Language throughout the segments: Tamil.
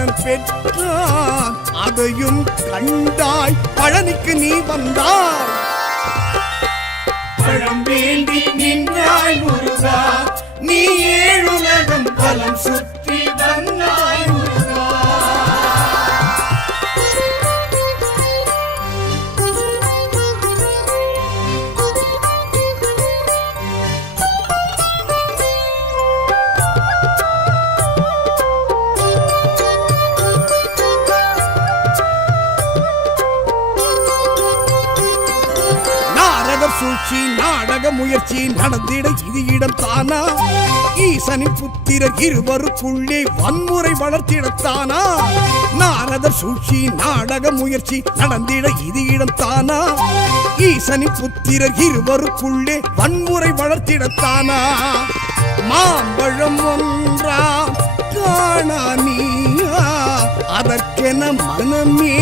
வரமுடன் பெற்றான். அதையும் கண்டாய் பழனிக்கு நீ வந்தாய். பழம் வேண்டி நின்றாய் முருகா, நீ ஏழுலகம் பலம் சுற்றி வந்தாய் முருகா. சூழ்ச்சி நாடக முயற்சி நடந்திட இது இடம் தானா? ஈசனின் புத்திரர் இருவருக்குள்ளே வன்முறை வளர்த்திடத்தானா? நாரதர் சூழ்ச்சி நாடக முயற்சி நடந்திட இது இடம் தானா? ஈசனின் புத்திரர் இருவருக்குள்ளே வன்முறை வளர்த்திடத்தானா? மாம்பழம் ஒன்றா காணா நீயா, அதற்கென மனமே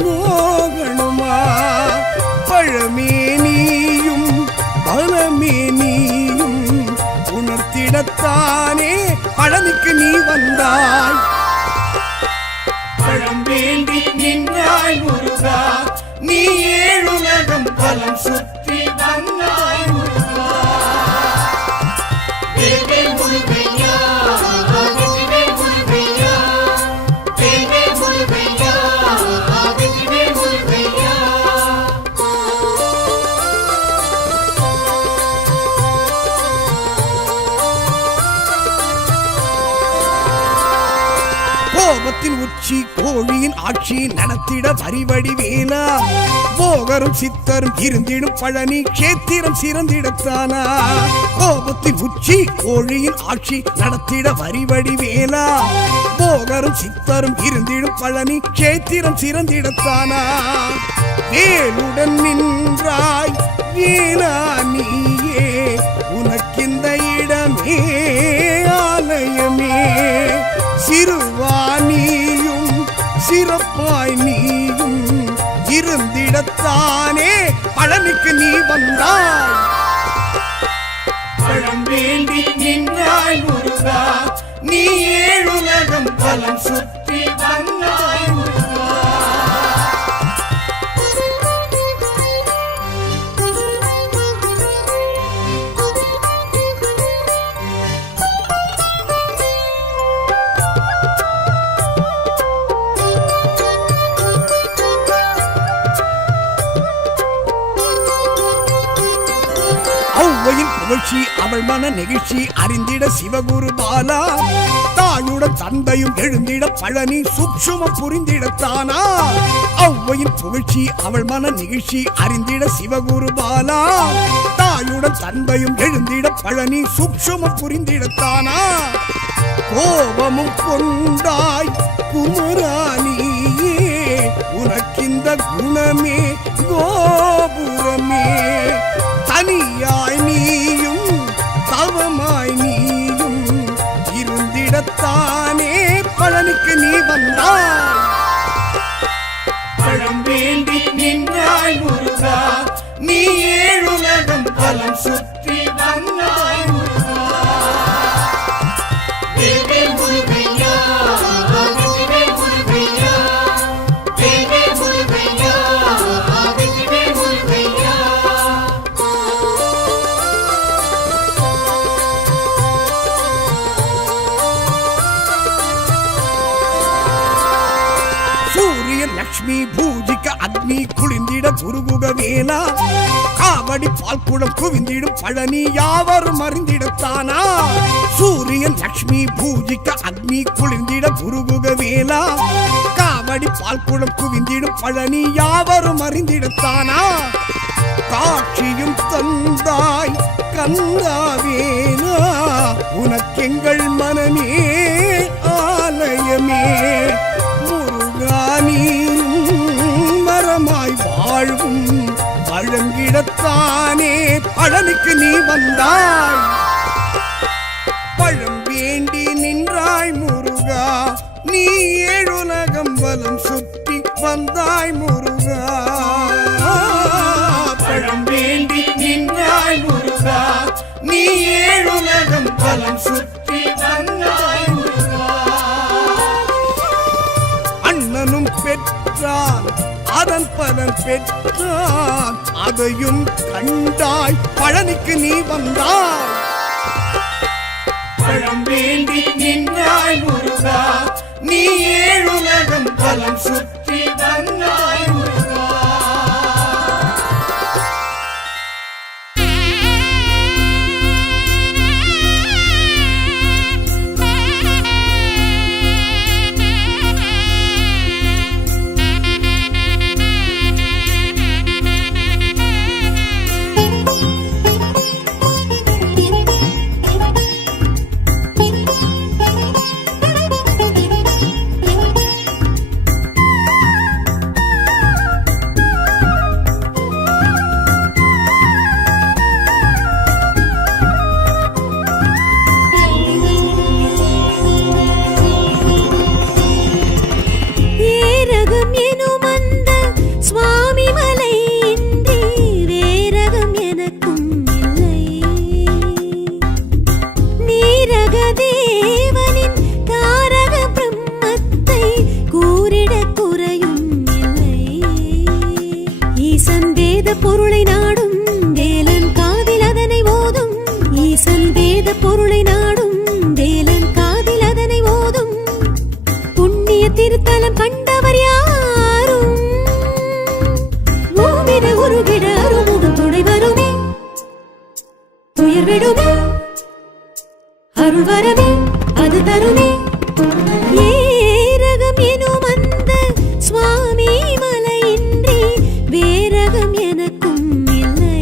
நோகணுமா? பழமே நீயும் பலமே நீயும் உணர்த்திடத்தானே பழனிக்கு நீ வந்தாய். பழம் வேண்டி நின்றாய் முருகா, நீ ஏழுலகம் பலம் சுற்றி வந்தாய் முருகா. தேவே முருகையா, வெற்றிவே முருகையா, தேவே முருகையா, வெற்றிவே முருகையா. கோபத்தின் உச்சி கோழியின் ஆட்சி நடத்திட வரிவடி வேலா. போகரும் சித்தரும் இருந்திடும் பழனி கேத்திரம் சிறந்திடத்தானா? கோபத்தின் உச்சி கோழியின் ஆட்சி நடத்திட வரிவடி வேலா. போகரும் சித்தரும் இருந்திடும் பழனி கேத்திரம் சிறந்திடத்தானா? வேலுடன் நின்றாய் வேலா நீயே, உனக்கிந்த இடமே ஆலயமே. சிறுவானியும் சிறப்பாய் நீயும் இருந்திடத்தானே பழனிக்கு நீ வந்தாய். பழம் வேண்டி நின்றாய் முருகா, நீ ஏழுலகம் பலம் சுற்றி வந்தாய் முருகா. ஔவையின் புகழ்ச்சி அவள் மன நெகிழ்ச்சி அறிந்திட சிவகுரு பாலா. தாயுடன் தந்தையும் எழுந்திட பழனி சூட்சுமம் புரிந்திடத்தானா? ஔவையின் புகழ்ச்சி அவள் மன நெகிழ்ச்சி அறிந்திட சிவகுரு பாலா. தாயுடன் தந்தையும் எழுந்திட பழனி சூட்சுமம் புரிந்திடத்தானா? கோபமும் கொண்டாய் குமராணியே, உனக்கிந்த குணமே கோபுரமே. தனியாய் நீயும் தவமாய் நீயும் இருந்திடத்தானே பழனிக்கு நீ வந்தாய். பழம் வேண்டி நின்றாய் முருகா, நீ ஏழுலகம் பலம் சுற்றி வந்தாய் முருகா. தேவே முருகையா, வெற்றிவே முருகையா, தேவே முருகையா, வெற்றிவே முருகையா. சூரியன் லக்ஷ்மி பூஜிக்க அக்னி குளிந்திட குருகுக வேலா. காவடி பால்குடம் குவிந்திடும் பழனி யாவரும் அறிந்திடத்தானா? சூரியன் லக்ஷ்மி பூஜிக்க அக்னி குளிந்திட குருகுக வேலா. காவடி பால்குடம் குவிந்திடும் பழனி யாவரும் அறிந்திடத்தானா? காட்சியும் தந்தாய் கந்தாவேனா, உனக்கெங்கள் மனமே ஆலயமே. முருகானியும் மரமாய் வாழ்வும் வழங்கிடத்தானே பழனிக்கு நீ வந்தாய். பழம் வேண்டி நின்றாய் முருகா, நீ ஏழுலகம் வலம் சுற்றி வந்தாய் முருகா. பழம் வேண்டி நின்றாய் முருகா, நீ ஏழுலகம் வலம் சுற்றி வந்தாய் முருகா. பலன் பெற்றான் அதையும் கண்டாய் பழனிக்கு நீ வந்தாய். பழம் வேண்டி நின்றாய் முருகா, நீ ஏழுலகம் பலம் சுற்றி வந்தாய் முருகா. பொருளை நாடும் வேலன் காதில் அதனை ஓதும். ஈசன் வேத பொருளை நாடும் வேலன் காதில் அதனை ஓதும். புண்ணிய திருத்தலம் கண்டவர் யாரும் ஓமிட உருகிட அருமுகம் துணை வருமே. துயர் விடுமே அருள் வரவே அது தருமே. ஏரகம் எனும் அந்த சுவாமி மலையின்றி வேரகம் எனக்கும் இல்லை.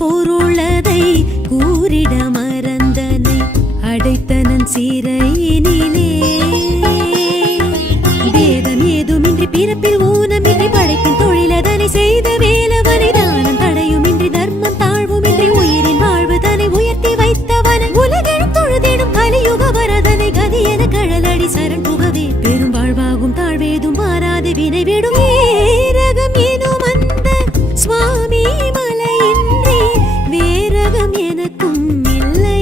பொருளதை கூறிட மறந்தனை அடைத்தனன் சிறையினிலே. வேதம் ஏதுமின்றி பிறப்பில் ஊனமின்றி படைப்பின் தொழிலதனை செய்த வேலவனை தானம் தடையுமின்றி தர்மம் தாழ்வுமின்றி உயிரின் வாழ்வு தனை உயர்த்தி வைத்தவனை உலகெழும் தொழுதிடும் கலியுக வரதனை கதி என கழலடி சரண் புகவே பெரும் வாழ்வாகும் தாழ்வேதும் மாறாது வினை விடும். ஏரகம் எனும் அந்த சுவாமி மலையின்றி வேரகம் எனக்கும் இல்லை.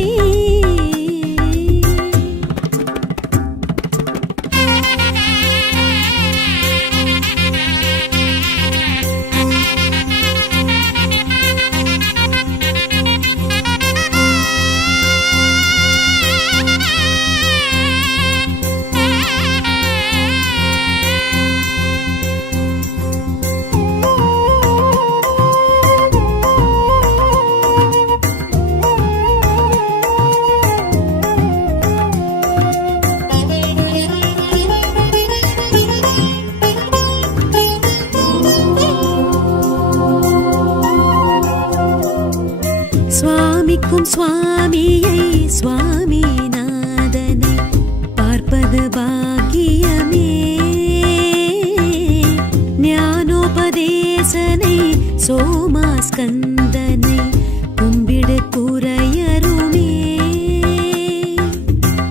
சுவாமிக்கும் சுவாமியை சுவாமிநாதனை பார்ப்பது பாக்கியமே. ஞானோபதேசனை சோமாஸ்கந்தனை கும்பிடு குறையருமே.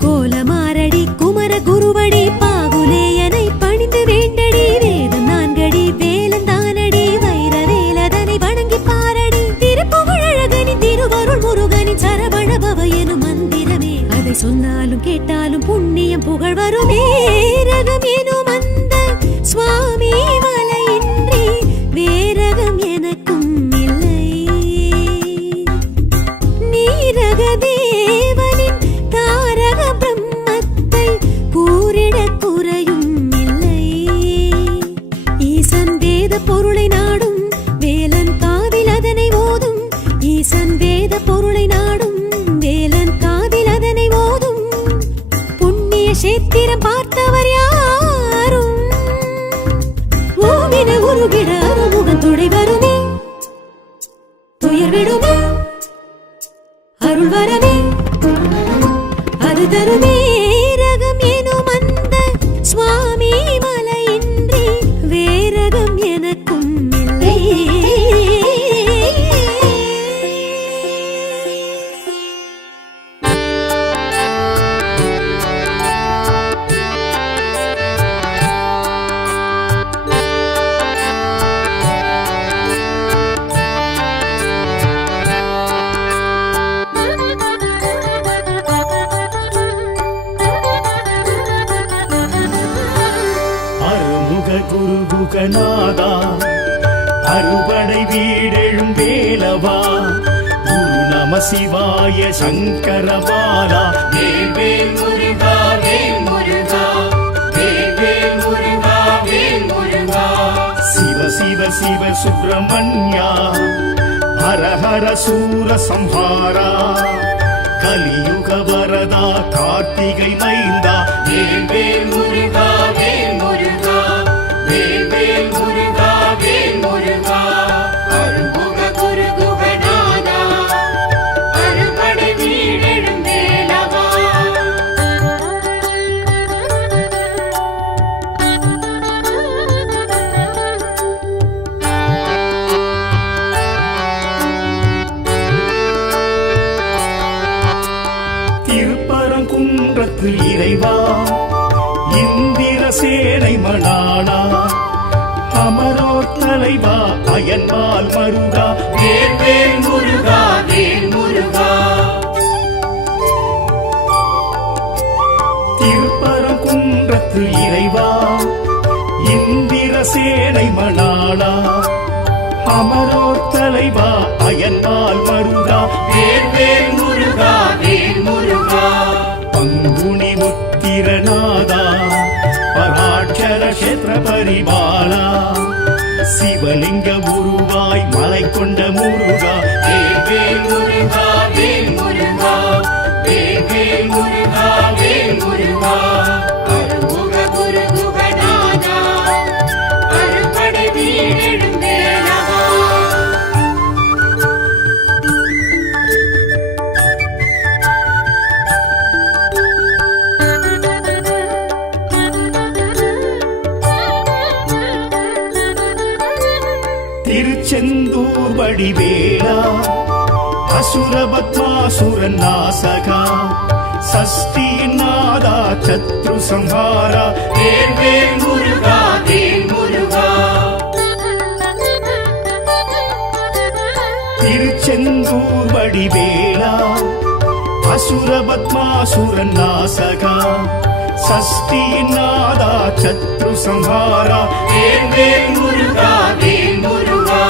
கோலமாரடி குமர குருவடி பாகுலேயனை பணிந்து வேண்டடி வேதம் நான்கடி வேலந்தானடி வைர வேலதனை வணங்கி பாரடி. திருப்புகழகனின் திருவருள் முருகனின் சரவண பவ எனும் மந்திரமே அதை சொன்னாலும் கேட்டாலும் புண்ணியம் புகழ் வருமே. வேரகம் எனும் அந்த சுவாமி மலையின்றி வேரகம் எனக்கும் இல்லை. சேத்திரம் பார்த்தவர் யாரும் ஓவின உருகிட அருமுகம் துடை வருமே துயர் விடுமே அருள் வரமே அது தருமே ரகம் எனும் அந்த சுவாமி மலையின்றி வேரகம் எனக்கும் இல்லை. குருகுகநாதா அறுபடை வீடெழும் வேலவா குரு நம சிவாய சங்கரபாலா வேல் முருகா வேல் முருகா வேல் முருகா வேல் முருகா சிவ சிவ சிவ சுப்பிரமணியா ஹர ஹர சூர சம்ஹாரா கலியுக வரதா கார்த்திகை மைந்தா வேல் முருகா வேல் முருகா வேல் முருகா வேல் முருகா அருள்முக குருகுகநாதா அறுபடை வீடெழும் வேலவா. திருப்பரங்குன்றத்து இறைவா இந்திர சேனை மணாளா அமரோர் தலைவா அயன்பால் மருகா வேல் முருகா வேல் முருகா திருப்பரங்குன்றத்து இறைவா இந்திர சேனை மணாளா அமரோர் தலைவா அயன்பால் மருகா வேல் முருகா வேல் முருகா பங்குனி உத்திரநாதா பராட்சர கஷேத்திர பரிபாலா சிவலிங்க உருவாய் மலை கொண்ட முருகா வேல் முருகா வேல் முருகா வேல் முருகா வேல் முருகா அருள்முக குருகுகநாதா அறுபடை வீடெழும் வேலவா. திருச்செந்தூர் வடிவேலா அசுரபத்மாசுரன் நாசகா சஷ்டியின் நாதா சத்ரு சம்ஹாரா வேல் முருகா வேல் முருகா திருச்செந்தூர் வடிவேலா அசுரபத்மாசுரன் நாசகா சஷ்டியின் நாதா சத்ரு சம்ஹாரா வேல் முருகா வேல் முருகா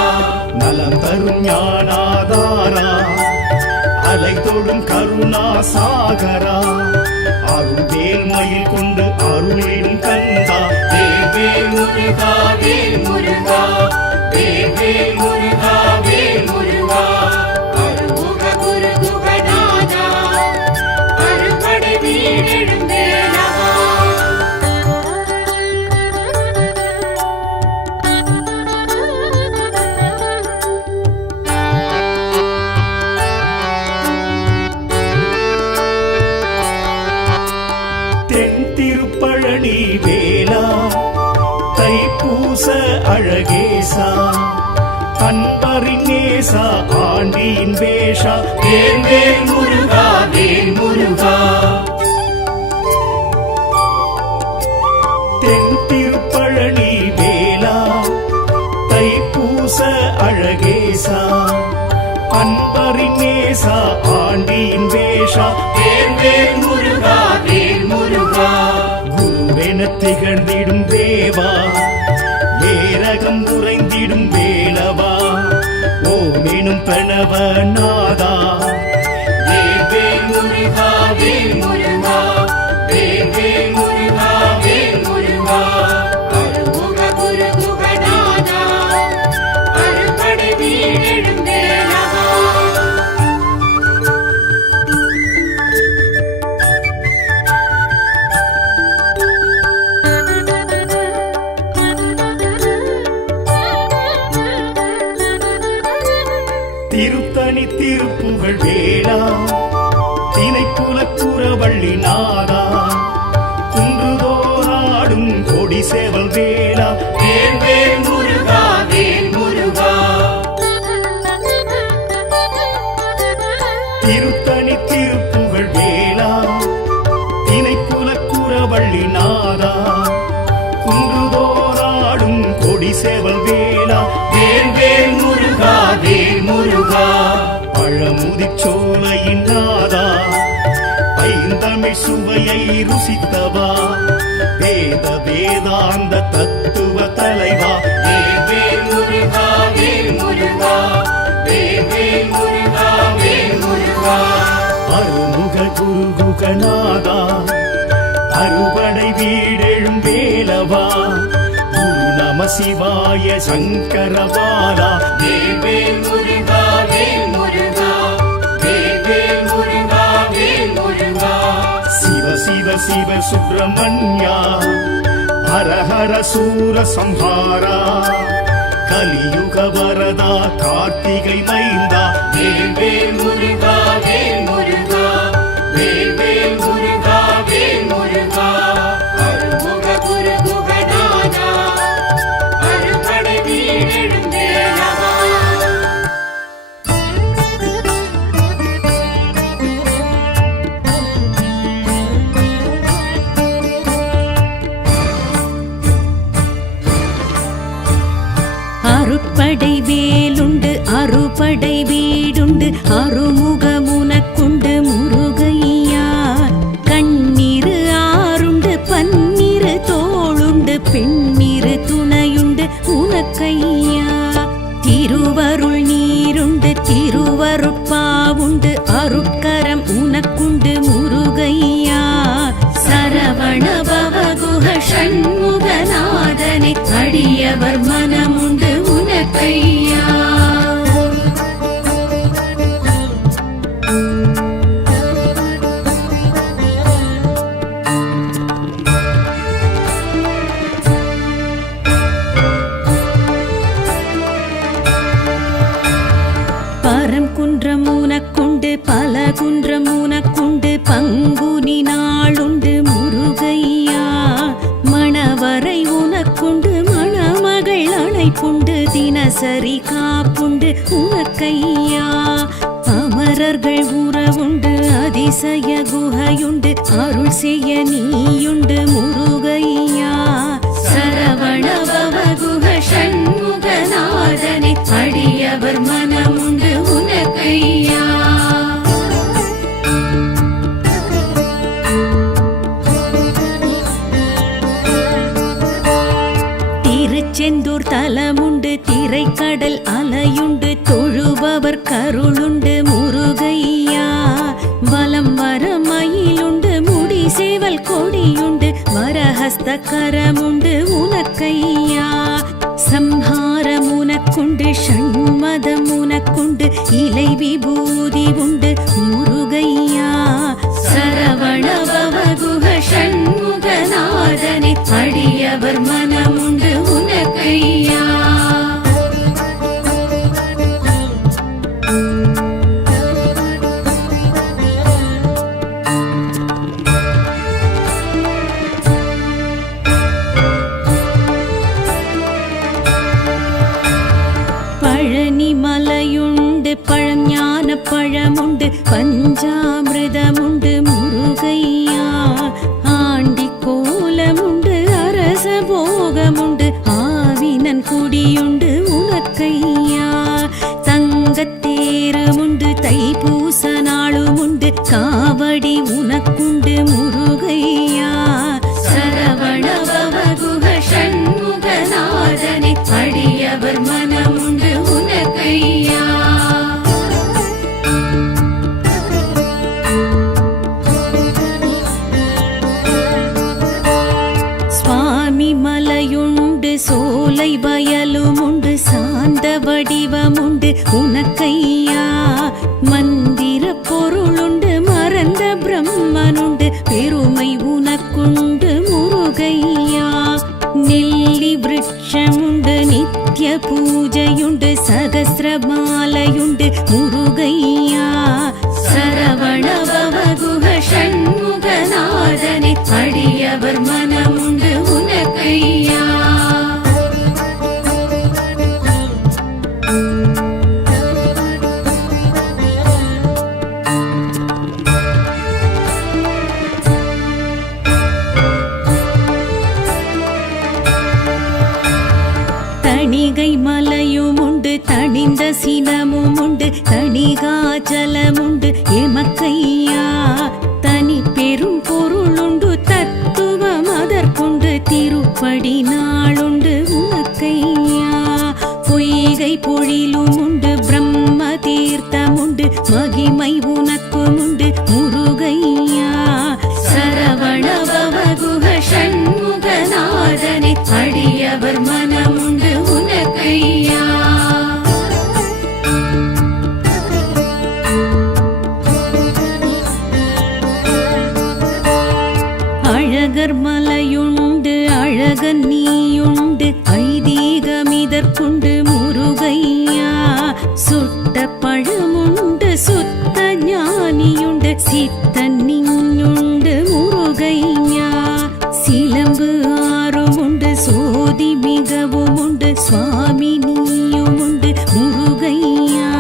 நலம் தரும் ஞானாதாரா அலை தொடும் கருணா சாகரா அருள்வேல் மயில் கொண்டு அருளிடும் கந்தா வேல் முருகா வேல் முருகா வேல் முருகா வேல் முருகா அருள்முக குருகுகநாதா அறுபடை வீடெழும் வேலவா. தென் திருப்பழனி வேலா தைப்பூச அழகேசா அன்பரின் நேசா ஆண்டியின் வேஷா வேல் முருகா வேல் முருகா தென் திருப்பழனி வேலா தைப்பூச அழகேசா அன்பரின் நேசா ஆண்டியின் வேஷா வேல் முருகா வேல் முருகா குருவென திகழ்ந்திடும் தேவா ஏரகம் உறைந்திடும் வேலவா ஓமெனும் பிரணவ நாதா வேல் முருகா வேல் முருகா வேல் முருகா வேல் முருகா அருள்முக குருகுகநாதா அறுபடை வீடெழும் வேலவா. திருப்புகழ் வேளா திணைப்புலக்குறவள்ளி நாதா குன்றுதோராடும் கொடி சேவல் வேளா வேல் வேல் முருகா வேல் முருகா திருத்தணி திருப்புகழ் வேளா திணைப்புலக்குறவள்ளி நாதா குன்றுதோராடும் கொடி சேவல் வேளா வேல் வேல் முருகா வேல் முருகா பழமுதிர்ச்சோலையின் நாதா ஐந்தமிழ் சுவையை ருசித்தவா வேத வேதாந்த தத்துவ தலைவா வேல் வேல் முருகா வேல் முருகா வேல் வேல் முருகா வேல் முருகா அருமுக குருகுகநாதா அறுபடை வீடெழும் வேலவா குரு நம சிவாய சங்கரபாலா வேல் வேல் முருகா வேல் முருகா வேல் வேல் முருகா வேல் முருகா சிவ சிவ சிவ சுப்பிரமணியா ஹர ஹர சூர சம்ஹாரா கலியுக வரதா கார்த்திகை மைந்தா வேல் வேல் முருகா வேல் முருகா வேல் வேல் முருகா வேல் முருகா அருமுக குருகுகநாதா அறுபடை வீடெழும் வேலவா அருட்படை வேலுண்டு அறுபடை வீடுண்டு அருமுகமுனக்குண்டு முருகையா கண்ணீரு ஆறுண்டு பன்னீரு தோளுண்டு பெண்ணீரு துணையுண்டு உனக்கையா திருவருள் நீருண்டு திருவருட்பாவுண்டு அருட்கரம் உனக்குண்டு முருகையா சரவண பவகுஹ ஷண்முகநாதனை அடியவர் மனமுண்டு உனக்கையா பரம் குன்றம் உனக்குண்டு பல குன்றம் உனக்குண்டு பங்குனி நாளுண்டு முருகையா மணவரை உனக்குண்டு மணமகள் அணைப்புண்டு தினசரி காப்புண்டு உனக்கையா அமரர்கள் உறவுண்டு அதிசய குகையுண்டு அருள் செய்ய நீயுண்டு முருகையா சரவண பவகுஹ ஷண்முகநாதனை அடியவர் மனமுண்டு உனக்கையா திருச்செந்தூர் தலமுண்டு திரைக்கடல் அலையுண்டு தொழுபவர் கருளுண்டு முருகையா வலம் வர மயிலுண்டு முடி சேவல் கொடியுண்டு வரஹஸ்த கரமுண்டு உனக்கையா சம்ஹாரம் உனக்குண்டு ஷண்மதம் உனக்குண்டு இலை விபூதி உண்டு முருகையா சரவண பவகுஹ ஷண்முகநாதனை அடியவர் மனமுண்டு உனக்கையா பழனி மலையுண்டு பழஞான பழமுண்டு பஞ்சாமிர்தமுண்டு முருகையா ஆண்டி கோலமுண்டு அரச போகமுண்டு ஆவினன் குடியுண்டு உனக்கையா தங்கத்தேருமுண்டு தைப்பூச நாளுமுண்டு காவடி உனக்குண்டு முருகையா சரவண பவகுஹ ஷண்முகநாதனை அடியவர் மனமுண்டு உனக்கையா சுவாமி மலையுண்டு சோலை வயலுமுண்டு சாந்த வடிவமுண்டு உனக்கையா மந்திர பொருளுண்டு மறந்த பிரம்மனுண்டு பெருமை உனக்குண்டு முருகையா நெல்லி விருட்சமுண்டு நித்ய பூஜையுண்டு சகஸ்ரமாலையுண்டு முருகையா தணிகை மலையும் உண்டு தணிந்த சினமும் உண்டு தணிகாச்சலம் உண்டு எமக்கையா தனி பெரும் பொருளுண்டு தத்துவம் அதற்குண்டு திருப்படி நாளுண்டு உனக்கையா பொய்கை பொழிலும் உண்டு பிரம்ம தீர்த்தம் உண்டு மகிமை உனக்கும் உண்டு முருகையா சரவண பவகுஹ ஷண்முகநாதனை அடியவர் மனமுண்டு உனக்கையா அழகர் மலையுண்டு அழகன் நீயுண்டு ஐதீகமிதற்குண்டு முருகையா சுட்ட பழமுண்டு சுத்த ஞானியுண்டு சித்தன் நீயுண்டு முருகையா சிலம்பு ஆறும் உண்டு சோதி மிகவும் உண்டு சுவாமி நீயும் உண்டு முருகையா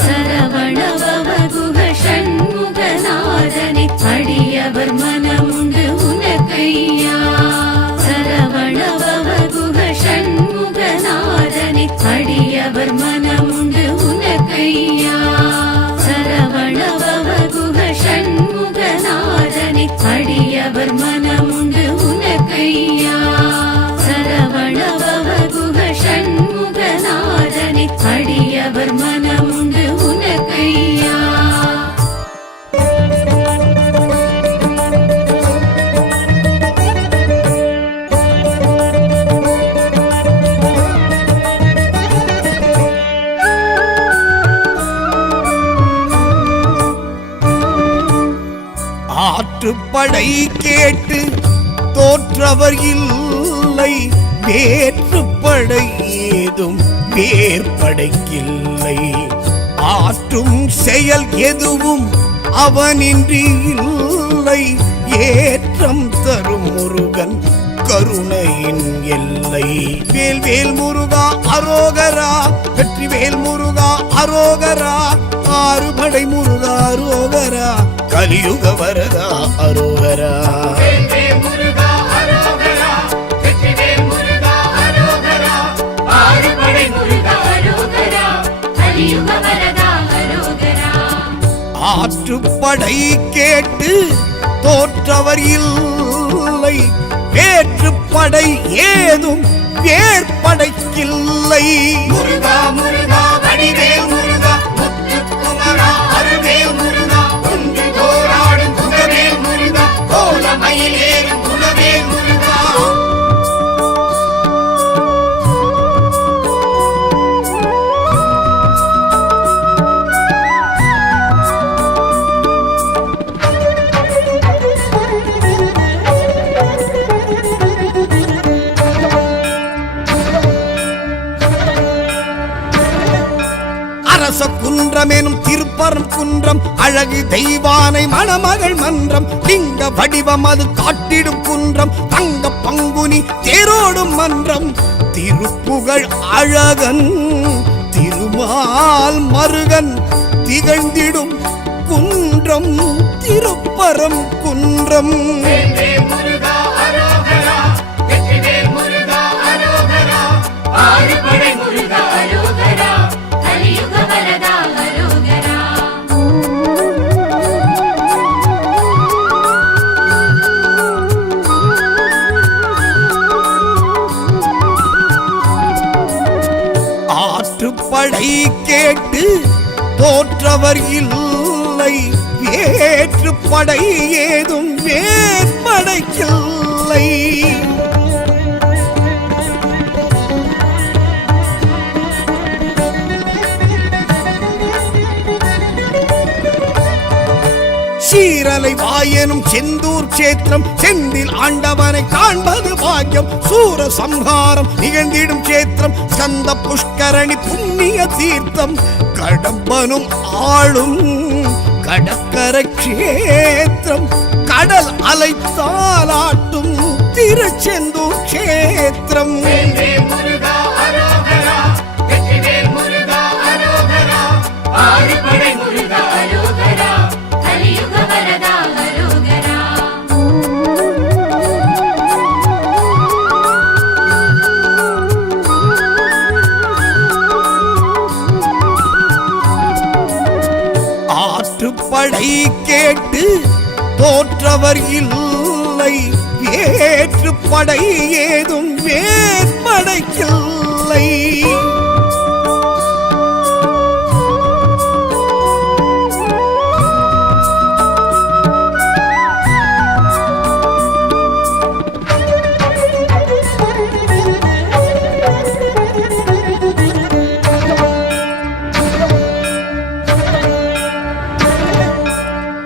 சரவண பவகுஹ ஷண்முகநாதனை அடியவர் மனமுண்டு உனக்கையா சரவண பவகுஹ ஷண்முகநாதனை அடியவர் மனமுண்டு உனக்கையா சரவண பவகுஹ ஷண்முகநாதனை அடியவர் மனமுண்டு உனக்கையா சரவண பவகுஹ ஷண்முகநாதனை அடியவர் மனமுண்டு உனக்கையா ஆற்றுப்படை கேட்டு தோற்றவர் இல்லை வேற்றுப்படை ஏதும் வேற்படைக்கில்லை ஆற்றும் செயல் எதுவும் அவனின்றி இல்லை ஏற்றம் தரும் முருகன் கருணையின் எல்லை வேல் வேல் முருகா அரோகரா வெற்றிவேல் முருகா அரோகரா ஆறுபடை முருகா அரோகரா கலியுக வரதா அரோகரா வேல்வேல் முருகா அரோகரா வெற்றிவேல் முருகா அரோகரா ஆறுபடை முருகா அரோகரா கலியுக வரதா அரோகரா ஆற்றுப்படை கேட்டு தோற்றவர் இல்லை வேற்றுப்படை ஏதும் வேற்படைக்கில்லை முருகா முருகா வடிவேல் முருகா முத்துக்குமரா அருவேல் முருகா ஒன்று போராடும் குகவேல் முருகா கோலமயில் ஏறும் குலவேல் முருகா அரச குன்றம் எனும் திருப்பரம் குன்றம் அழகு தெய்வானை மணமகள் மன்றம் லிங்க வடிவம் அது காட்டிடும் குன்றம் தங்க பங்குனி தேரோடும் மன்றம் திருப்புகழ் அழகன் திருமால் மருகன் திகழ்ந்திடும் குன்றம் திருப்பரம் குன்றம் வேல்வேல் முருகா அரோகரா வெற்றிவேல் முருகா அரோகரா ஆறுபடை முருகா அரோகரா கலியுக வரதா அரோகரா ஆற்றுப்படை கேட்டு தோற்றவர் இல்லை வேற்றுப்படை ஏதும் வேற்படைக்கில்லை சீரலை வாயனும் செந்தூர் சேத்திரம் செந்தில் ஆண்டவனை காண்பது பாக்கியம் சூர சம்ஹாரம் நிகழ்ந்திடும் சேத்திரம் ஸ்கந்த புஷ்கரணி புண்ணிய தீர்த்தம் கடம்பனும் ஆளும் கடற்கரை க்ஷேத்திரம் கடல் அலை தாலாட்டும் திருச்செந்தூர் க்ஷேத்திரம் வேல்வேல் முருகா அரோகரா வெற்றிவேல் முருகா அரோகரா ஆறுபடை முருகா அரோகரா கலியுக வரதா அரோகரா கேட்டு தோற்றவர் இல்லை, வேற்று படை ஏதும் வேற்படைக்கில்லை.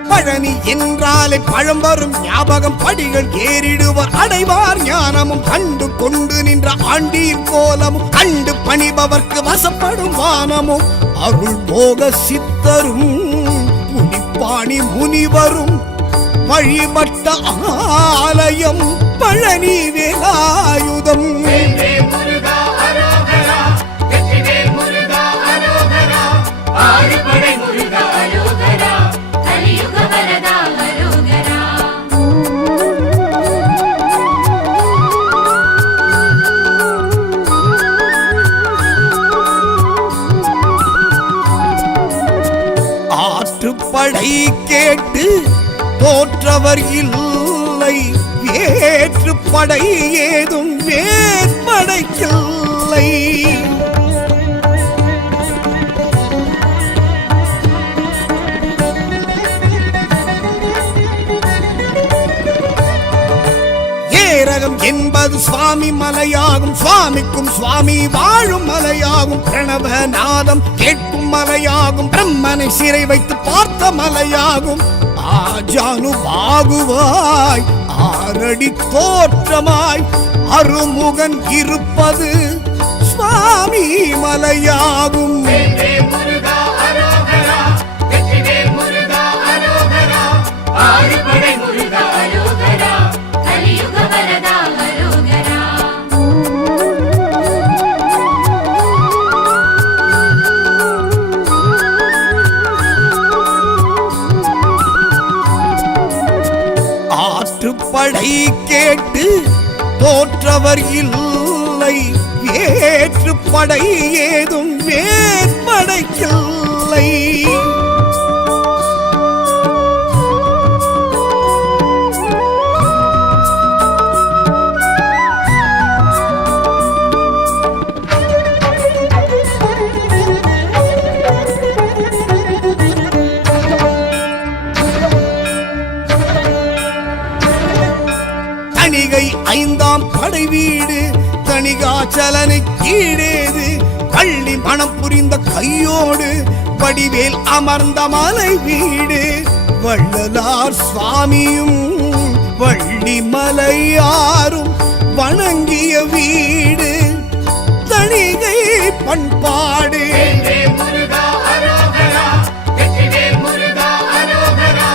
பழனி என்றாலே பழம் வரும் ஞாபகம், படிகள் ஏறிடுவர் அடைவார் ஞானமும், கண்டு கொண்டு நின்ற ஆண்டியின் கோலமும், கண்டு பணிபவர்க்கு வசப்படும் வானமும், அருள் போக சித்தரும் புனிப்பாணி முனிவரும் வழிபட்ட ஆலயம் பழனி வேலாயுதம். வேல்வேல் முருகா அரோகரா, வெற்றிவேல் முருகா அரோகரா, ஆறுபடை முருகா அரோகரா, கலியுக வரதா அரோகரா. ஆற்றுப்படை கேட்டு தோற்றவர் இல்லை, வேற்று படை ஏதும் வேற்படைக்கில்லை. ஏரகம் என்பது சுவாமி மலையாகும், சுவாமிக்கும் சுவாமி வாழும் மலையாகும், பிரணவநாதம் கேட்கும் மலையாகும், பிரம்மனை சிறை வைத்து பார்த்த மலையாகும், ஆஜானுபாகுவாய் ஆரடி தோற்றமாய் அருமுகன் இருப்பது சுவாமி மலையாகும். வேல்வேல் முருகா அரோகரா, வெற்றிவேல் முருகா அரோகரா, ஆறுபடை முருகா அரோகரா, கலியுக வரதா அரோகரா. ஆற்றுப்படை கேட்டு தோற்றவர் இல்லை, வேற்று படை ஏதும் வேற்படைக்கில்லை. தணிகை ஐந்தாம் படை வீடு, தணிகாச்சலனை கீழேது, பள்ளி மனம் புரிந்த கையோடு வடிவேல் அமர்ந்த மலை வீடு, வள்ளலார் சுவாமியும் வள்ளி மலையாரும் வணங்கிய வீடு, தணிகை பண்பாடு. வேல்வேல் முருகா அரோகரா, வெற்றிவேல் முருகா அரோகரா,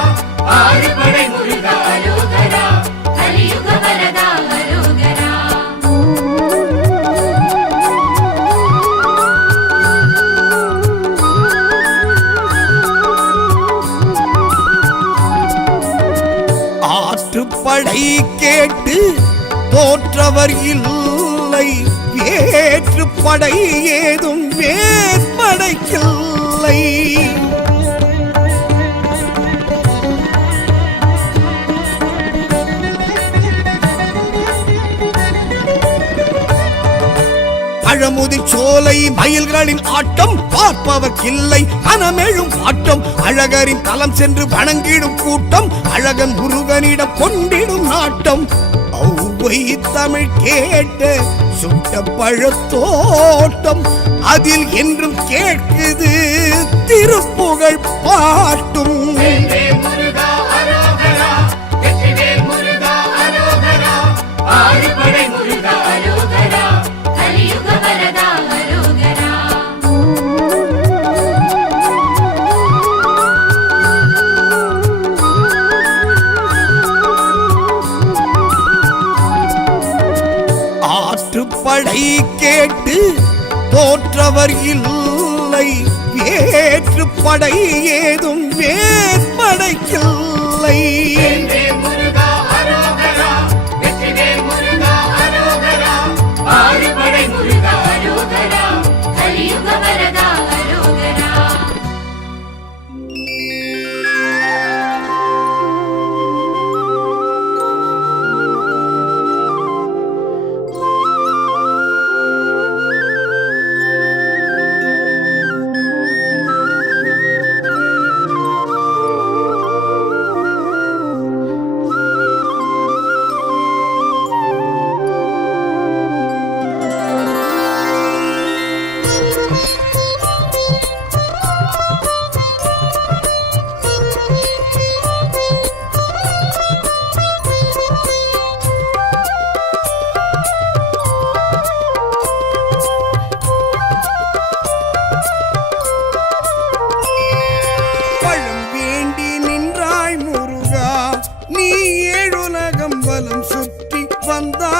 ஆறுபடை முருகா அரோகரா, கலியுக வரதா அரோகரா. ஆற்றுப்படை கேட்டு தோற்றவர் இல்லை, வேற்று படை ஏதும் வேற்படைக்கில்லை. பழமுதிர் சோலை மயில்களின் ஆட்டம் பார்ப்பவர்க்கில்லை மனமெழும் ஆட்டம், அழகரின் தலம் சென்று வணங்கிடும் கூட்டம், அழகன் முருகனிடம் கொண்டிடும் நாட்டம், ஔவை தமிழ் கேட்ட சுட்ட பழத்தோட்டம், அதில் என்றும் கேட்குது திருப்புகழ் பாட்டும். வேல்வேல் முருகா அரோகரா, வெற்றிவேல் முருகா அரோகரா, ஆறுபடை முருகா அரோகரா, கலியுக வரதா அரோகரா. ஆற்றுப்படை கேட்டு தோற்றவர் இல்லை, வேற்று படை ஏதும் வேற்படைக்கில்லை. வேல்வேல் முருகா அரோகரா, வெற்றிவேல் முருகா அரோகரா, ஆறுபடை முருகா அரோகரா, கலியுக வரதா அரோகரா.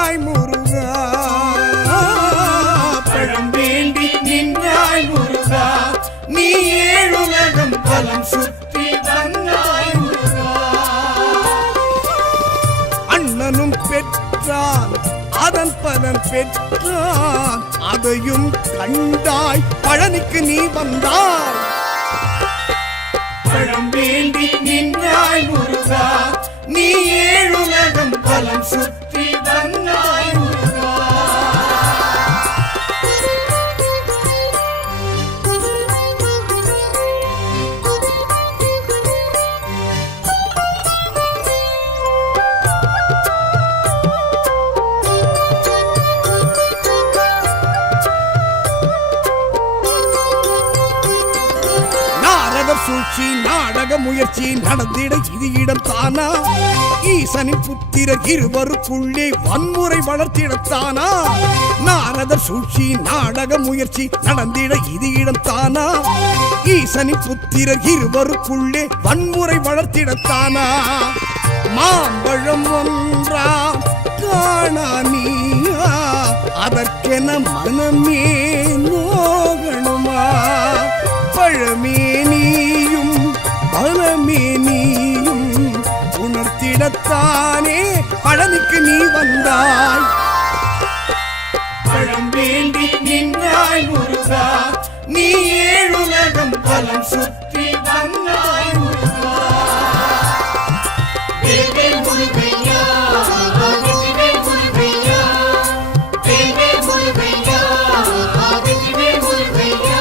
நின்றாய் முருகா, பழம் வேண்டி நின்றாய் முருகா, நீ ஏழுலகம் பலம் சுற்றி வந்தாய் முருகா. அண்ணனும் பெற்றான் அதன் பலன் பெற்றான், அதையும் கண்டாய் பழனிக்கு நீ வந்தாய். பழம் வேண்டி நின்றாய் முருகா, நீ ஏழுலகம் பலம் சுற்றி வந்தாய் முருகா. சூழ்ச்சி நாடக முயற்சி நடந்திட இது இடம் தானா, ஈசனின் புத்திரர் இருவருக்குள்ளே வன்முறை வளர்த்திடத்தானா. நாரதர் சூழ்ச்சி நாடக முயற்சி நடந்திட இது இடம் தானா, ஈசனின் புத்திரர் இருவருக்குள்ளே வன்முறை வளர்த்திடத்தானா. மாம்பழம் ஒன்றா காணா நீயா, அதற்கென மனமே நோகணுமா. பழமே நீயும் பலமே நீயும் உணர்த்திடத்தானே பழனிக்கு நீ வந்தாய். பழம் வேண்டி நின்றாய் முருகா, நீ ஏழுலகம் பலம் சுற்றி வந்தாய் முருகா. வேல்வேல் முருகையா, வெற்றிவேல் முருகையா, வேல்வேல் முருகையா, வெற்றிவேல் முருகையா.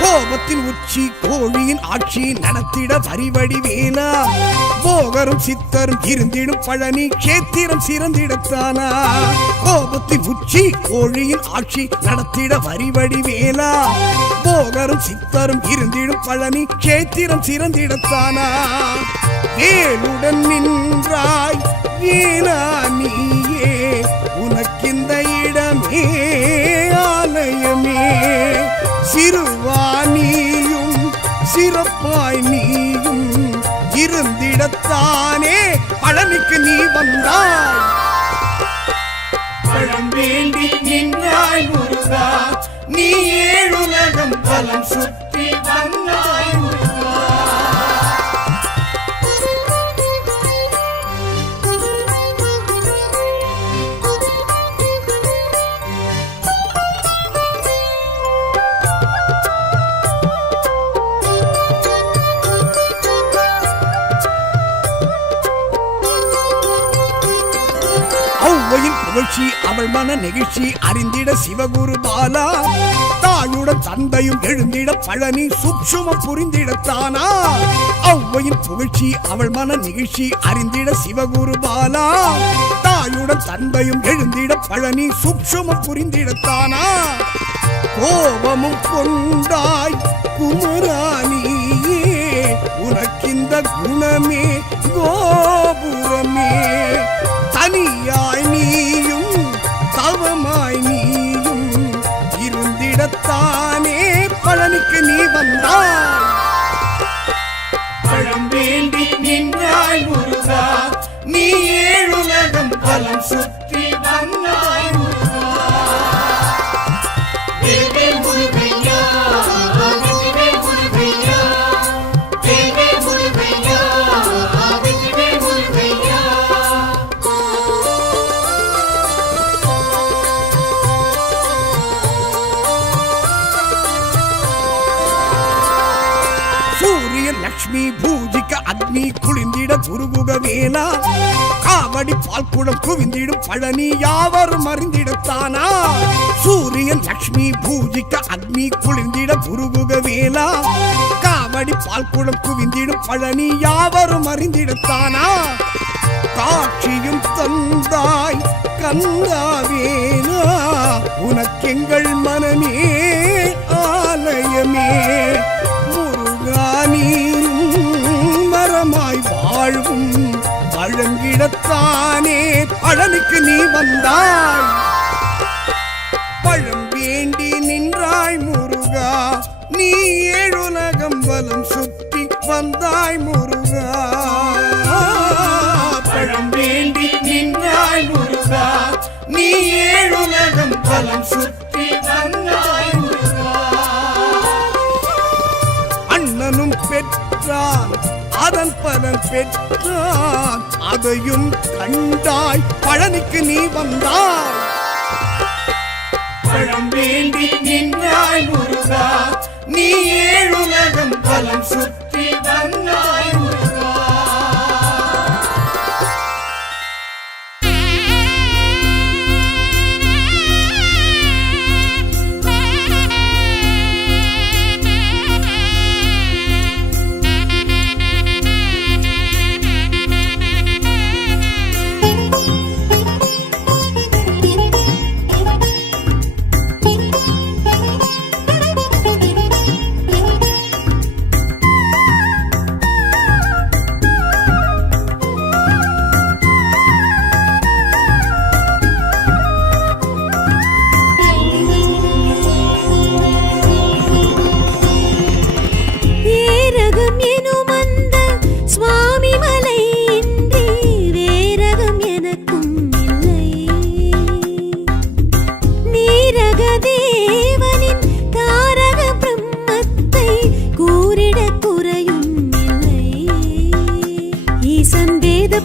கோபத்தின் உச்சி கோழியின் ஆட்சி நடத்திட வரிவடி வேலா, போகரும் சித்தரும் இருந்திடும் பழனி கேத்திரம் சிறந்திடத்தானா. கோபத்தின் உச்சி கோழியின் ஆட்சி நடத்திட வரிவடி வேலா, போகரும் சித்தரும் இருந்திடும் பழனி கேத்திரம் சிறந்திடத்தானா. வேலுடன் நின்றாய் வேலா நீயே, உனக்கிந்த இடமே ஆலயமே. சிறுவானியும் சிறப்பாய் நீயும் இருந்திடத்தானே பழனிக்கு நீ வந்தாய். பழம் வேண்டி நின்றாய் முருகா, நீ ஏழுலகம் பலம் சுற்றி வந்தாய் முருகா. ஔவையின் புகழ்ச்சி அவள் மன நெகிழ்ச்சி அறிந்திட சிவகுரு பாலா, தாயுடன் தந்தையும் எழுந்திட பழனி சூட்சுமம் புரிந்திடத்தானா. ஔவையின் புகழ்ச்சி அவள் மன நெகிழ்ச்சி அறிந்திட சிவகுரு பாலா, தாயுடன் தந்தையும் எழுந்திட பழனி சூட்சுமம் புரிந்திடத்தானா. கோபமும் கொண்டாய் குமராணியே, உனக்கிந்த குணமே கோபுரமே. தனியாய் நீயும் தவமாய் நீயும் இருந்திடத்தானே பழனிக்கு நீ வந்தாய். பழம் வேண்டி நின்றாய் முருகா, நீ ஏழுலகம் பலம் சுற்றி வந்தாய் முருகா. வேல்வேல் முருகையா, வெற்றிவேல் முருகையா, வேல்வேல் முருகையா, வெற்றிவேல் முருகையா. சூரியன் லக்ஷ்மி பூஜிக்க அக்னி குளிந்திட குருகுக வேலா, காவடி பால்குடம் குவிந்திடும் பழனி யாவரும் அறிந்திடத்தானா. சூரியன் லக்ஷ்மி பூஜிக்க அக்னி குளிந்திட குருகுக வேலா, காவடி பால்குடம் குவிந்திடும் பழனி யாவரும் அறிந்திடத்தானா. காட்சியும் தந்தாய் கந்தாவேனா, உனக்கெங்கள் மனமே ஆலயமே. முருகானீரும் மரமாய் வாழ்வும் வழங்கிடத்தானே பழனிக்கு நீ வந்தாய். பழம் வேண்டி நின்றாய் முருகா, முருகா நீ ஏழுலகம் வலம் சுற்றி வந்தாய் முருகா பழம் வேண்டி நின்றாய் முருகா நீ ஏழுலகம் வலம் சுற்றி வந்தாய் முருகா அண்ணனும் பெற்றான் அதன் பலன் பெற்றான் அதையும் கண்டாய் பழனிக்கு நீ வந்தாய் பழம் வேண்டி நின்றாய் முருகா நீ ஏழுலகம் பலம் சுற்றி வந்தாய் முருகா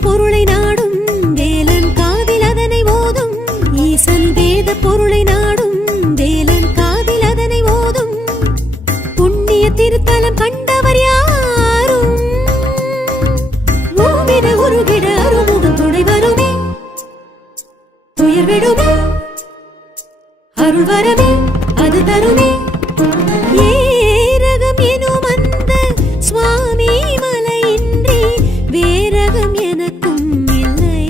பொருளை நாடும் வேலன் காதில் அதனை ஓதும் ஈசன் வேத பொருளை நாடும் வேலன் காதில் அதனை ஓதும் புண்ணிய திருத்தலம் கண்டவர் யாரும் ஓவிட உருகிட அருமுகம் துணை வருமே துயர் விடுமே அருள் வரவே அது தருமே ஏரகம் எனும் அந்த சுவாமி மலையின்றி வேரகம் எனக்கும் இல்லை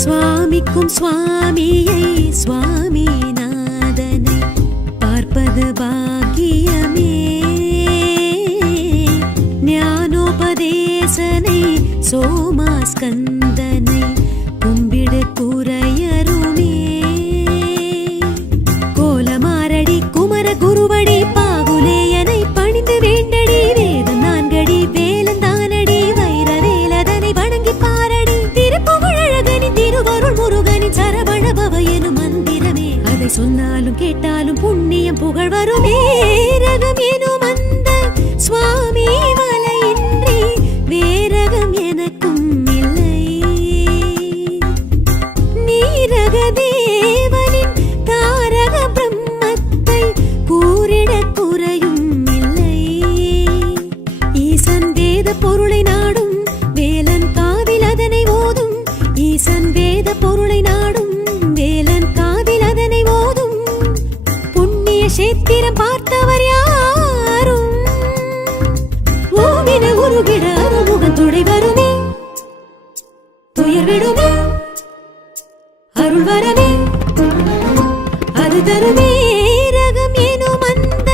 சுவாமிக்கும் சுவாமியை சுவாமிநாதனை பார்ப்பது பாக்கியமே ஞானோபதேசனை சோமாஸ்கந்தனை கும்பிடு குறையருமே கோலமாரடி குமர குருவடி பாகுலேயனை பணிந்து வேண்டடி வேதம் நான்கடி வேலந்தானடி வைர வேலதனை வணங்கி பாரடி திருப்புகழகனி திருவருள் முருகனி சரவணபவ எனும் மந்திரமே அதை சொன்னாலும் கேட்டாலும் புண்ணியம் புகழ் வருமே ரகம் எனும் அந்த சுவாமி மலையின்றி வேரகம் எனக்கும் சரித்திரம் பார்த்தவர் யாரும் ஓவின உருகிட அருமுகன் துணை வருமே துயர் விடுமே அருள் வரவே அது தருமே ரகம் எனும் அந்த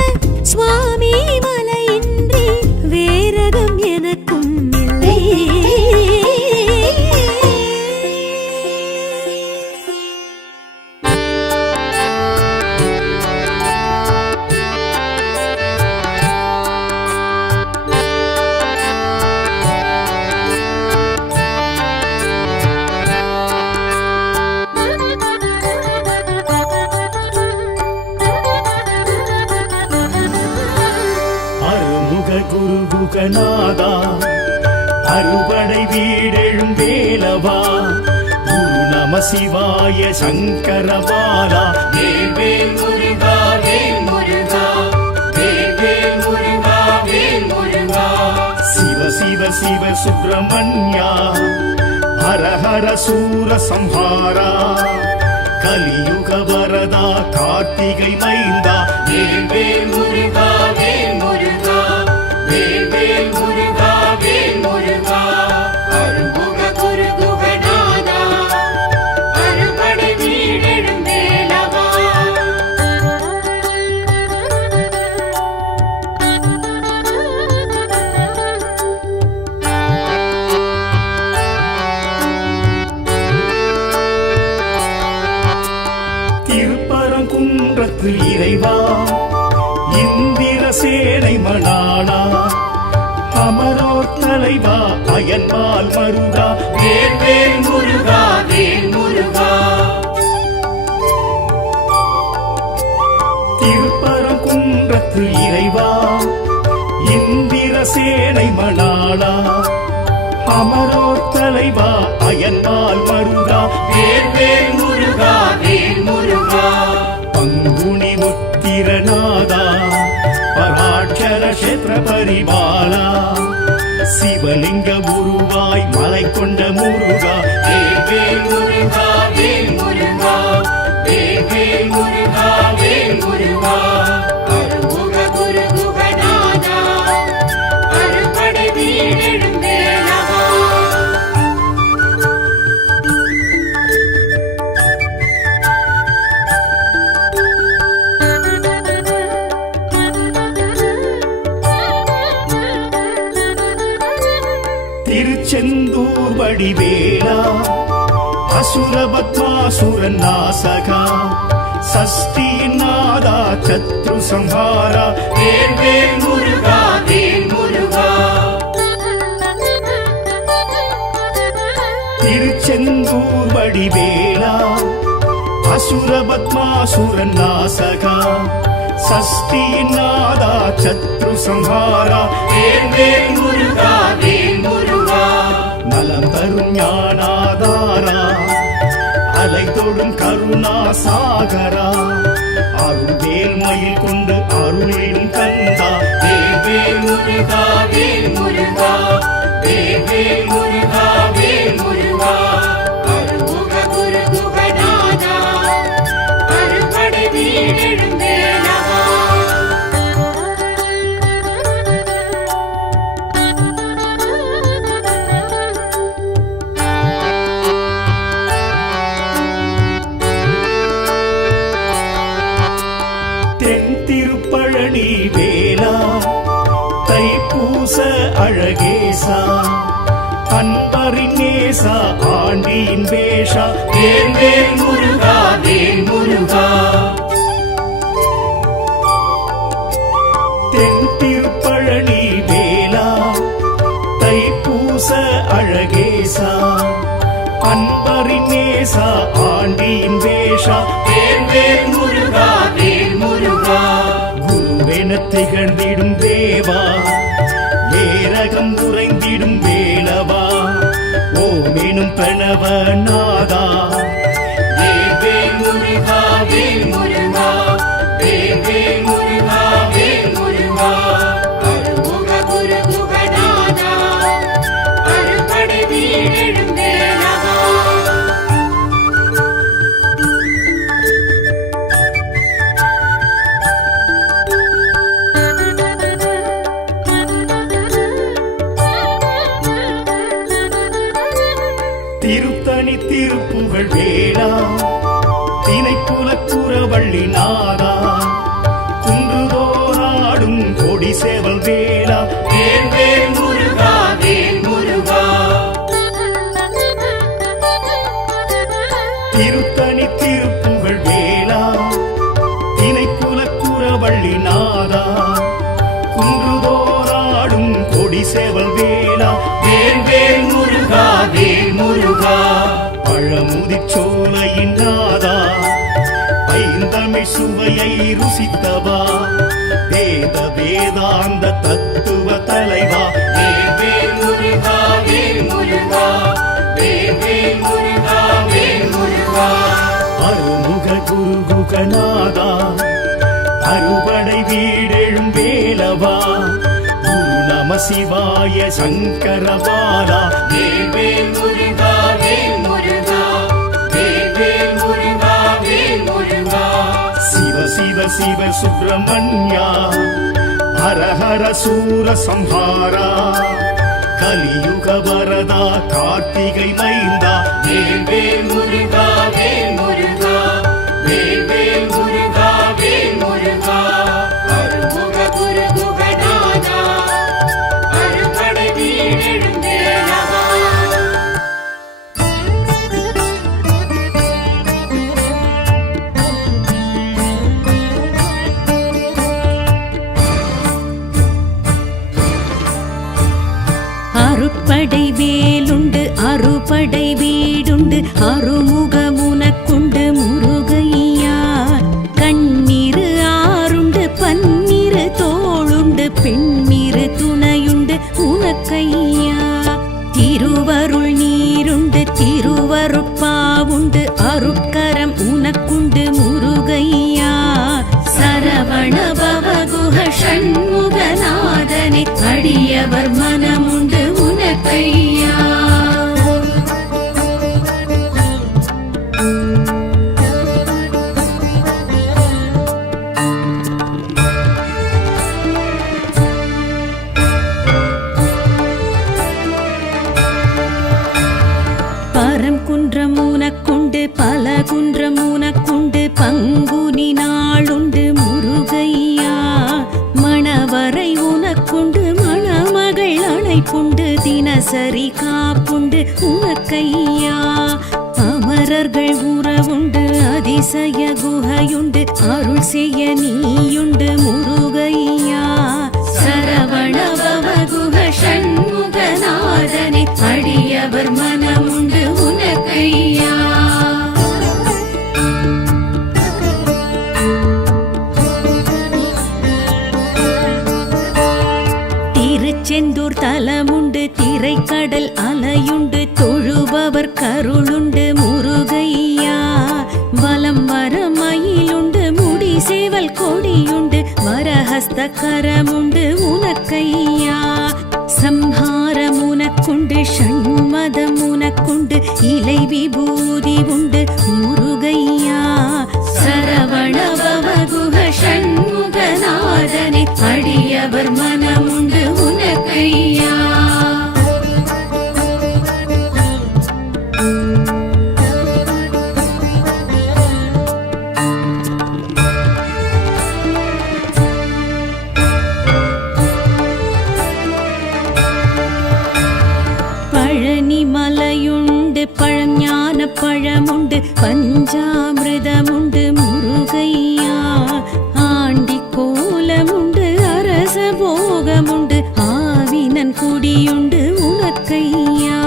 சுவாமி மலையின்றி வேரகம் எனக்கும் இல்லை. குருகுகநாதா அறுபடை வீடெழும் வேலவா குரு நம சிவாய சங்கரபாலா வேல் முருகா வேல் முருகா வேல் முருகா வேல் முருகா சிவ சிவ சிவ சுப்பிரமணியா ஹர ஹர சூர சம்ஹாரா கலியுக வரதா கார்த்திகை மைந்தா வேல் முருகா வேல் முருகா வேல் முருகா வேல் முருகா அருள்முக குருகுகநாதா அறுபடை வீடெழும் வேலவா திருப்பரங்குன்றத்து இறைவா இந்திர சேனை மணாளா அமரோர் தலைவா அயன்மால் மருகா வேல் முருகா வேல் முருகா திருப்பரங்குன்றத்து இறைவா இந்திர சேனை மணாளா அமரோர் தலைவா அயன்மால் மருகா வேல் முருகா வேல் முருகா பங்குனி உத்திரநாதா பராட்சர கஷேத்திர பரிபாலா சிவலிங்க உருவாய் மலை கொண்ட முருகா வேல் முருகா வேல் முருகா வேல் முருகா வேல் முருகா அருள்முக குருகுகநாதா அறுபடை வீடெழும் வேலவா திருச்செந்தூர் வடிவேலா அசுரபத்மாசுரன் நாசகா சஷ்டியின் நாதா சத்ரு சம்ஹாரா வேல் முருகா வேல் முருகா திருச்செந்தூர் வடிவேலா அசுரபத்மாசுரன் நாசகா சஷ்டியின் நாதா சத்ரு சம்ஹாரா வேல் முருகா வேல் முருகா நலம் தரும் ஞானாதாரா அலை தொடும் கருணா சாகரா அருள்வேல் மயில் கொண்டு அருளிடும் கந்தா வேல் முருகா வேல் முருகா வேல் முருகா வேல் முருகா அருள்முக குருகுகநாதா அறுபடை வீடெழும் வேலவா தென் திருப்பழனி வேலா தைப்பூச அழகேசா அன்பரின் நேசா ஆண்டியின் வேஷா வேல் முருகா வேல் முருகா தென் திருப்பழனி வேலா தைப்பூச அழகேசா அன்பரின் நேசா ஆண்டியின் வேஷா வேல் முருகா வேல் முருகா குருவென திகழ்ந்திடும் தேவா ஏரகம் உறைந்திடும் வேலவா ஓமெனும் பிரணவ நாதா வேல் முருகா வேல் முருகா வேல் முருகா வேல் முருகா அருள்முக குருகுகநாதா அறுபடை வீடெழும் வேலவா திருத்தணி திருப்புகழ் வேளா திணைக்குலக்குறவள்ளி நாதா குன்றுதோறாடும் கொடி சேவல் வேளா வேல் வேல் முருகா வேல் முருகா திருத்தணி திருப்புகழ் வேளா திணைக்குலக்குறவள்ளி நாதா குன்றுதோறாடும் கொடி சேவல் வேளா வேல் வேல் முருகா வேல் முருகா பழமுதிர் சோலையின் நாதா பைந்தமிழ் சுவையை ருசித்தவா வேத வேதாந்த தத்துவ தலைவா வேல் வேல் முருகா வேல் முருகா வேல் வேல் முருகா வேல் முருகா அருமுக குருகுகநாதா அறுபடை வீடெழும் வேலவா குரு நம சிவாய சங்கரபாலா வேல் வேல் முருகா வேல் முருகா வேல் வேல் முருகா வேல் முருகா சிவ சிவ சிவ சுப்பிரமணியா ஹர ஹர சூர சம்ஹாரா கலியுக வரதா கார்த்திகை மைந்தா வேல் வேல் முருகா வேல் முருகா வேல் வேல் முருகா வேல் முருகா அருமுக குருகுகநாதா அறுபடை வீடெழும் வேலவா அறுபடை வேலுண்டு அறுபடை வீடுண்டு அறுமுகமுனக்குண்டு முருகையா கண்ணீரு ஆறுண்டு பன்னிரு தோளுண்டு பெண்ணிரு துணையுண்டு உனக்கையா திருவருள் நீருண்டு திருவருட்பாவுண்டு அருட்கரம் உனக்குண்டு முருகையா சரவண பவகுஹ ஷண்முகநாதனை அடியவர் மனமுண்டு உனக்கையா பரம் குன்றம் உனக்குண்டு பல குன்றம் உனக்குண்டு பங்குனி நாளுண்டு முருகையா மணவரை உனக்குண்டு மணமகள் அணைப்புண்டு தினசரி காப்புண்டு உனக்கையா அமரர்கள் உறவுண்டு அதிசய குகையுண்டு அருள் செய்ய நீயுண்டு முருகையா சரவண பவகுஹ ஷண்முகநாதனை அடியவர் மனமுண்டு உனக்கையா திருச்செந்தூர் தலமுண்டு திரைக்கடல் அலையுண்டு தொழுபவர் கருளுண்டு முருகையா வலம் வர மயிலுண்டு முடி சேவல் கொடியுண்டு வரஹஸ்த கரமுண்டு உனக்கையா சம்ஹாரம் உனக்குண்டு ஷண்மதம் உனக்குண்டு இலை விபூதி உண்டு முருகையா சரவண பவகுஹ ஷண்முகநாதனை அடியவர் மனமுண்டு உனக்கையா பழனி மலையுண்டு பழஞான பழமுண்டு பஞ்சாமிர்தமுண்டு முருகையா ஆண்டி கோலமுண்டு அரச போகமுண்டு ஆவினன் குடியுண்டு உனக்கையா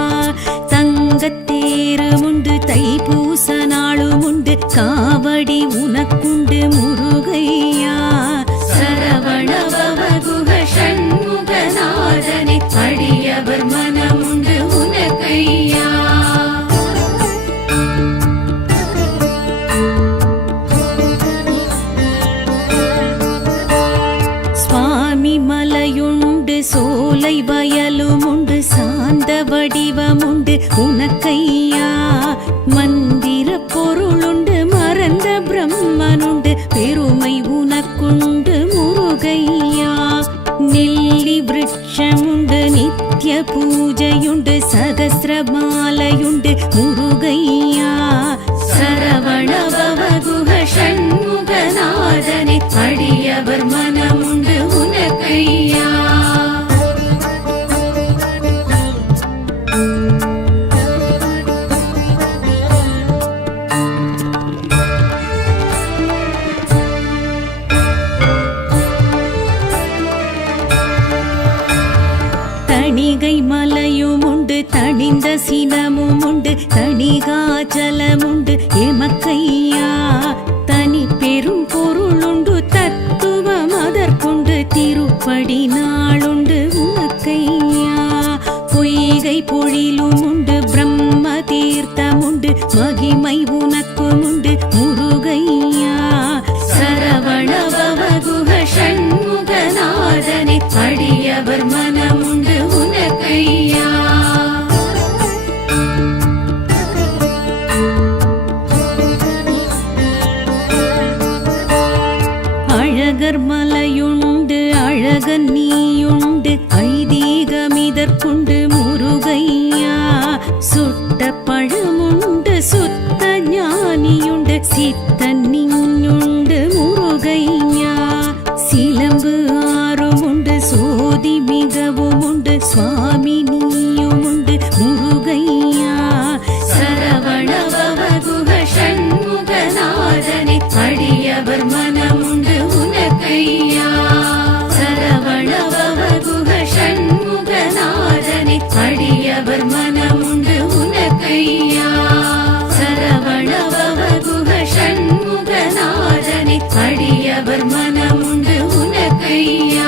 தங்கத்தேருமுண்டு தைப்பூச நாளுமுண்டு காவடி உனக்குண்டு முருகையா சரவண பவகுஹ ஷண்முகநாதனை அடியவர் மனமுண்டு உனக்கையா சுவாமி மலையுண்டு சோலை வயலுமுண்டு மலையுண்டு முருகையா சரவண பவகுஹ ஷண்முகநாதனை அடியவர் மனமுண்டு உனக்கையா தணிகை மலையும் உண்டு தணிந்த சினமும் உண்டு தணிகாச்சலமுண்டு எமக்கையா தனி பெரும் பொருளுண்டு தத்துவம் அதற்குண்டு திருப்படி நாளுண்டு உனக்கையா பொய்கை பொழிலும் உண்டு பிரம்ம தீர்த்தமுண்டு மகிமை உனக்கும் உண்டு முருகையா சரவண பவகுஹ ஷண்முகநாதனை அடியவர் மனமுண்டு உனக்கையா அழகர் மலையுண்டு அழகன் நீயுண்டு ஐதீகமிதற்குண்டு முருகையா சுட்ட பழமுண்டு சுத்த ஞானியுண்டு சித்தன் நீயுண்டு முருகையா சிலம்பு ஆறும் உண்டு சோதி மிகவும் உண்டு சுவாமி நீயும் உண்டு முருகையா சரவண பவகுஹ ஷண்முகநாதனை அடியவர் மனமுண்டு உனக்கையா சரவண பவகுஹ ஷண்முகநாதனை அடியவர் மனமுண்டு உனக்கையா சரவண பவகுஹ ஷண்முகநாதனை அடியவர் மனமுண்டு உனக்கையா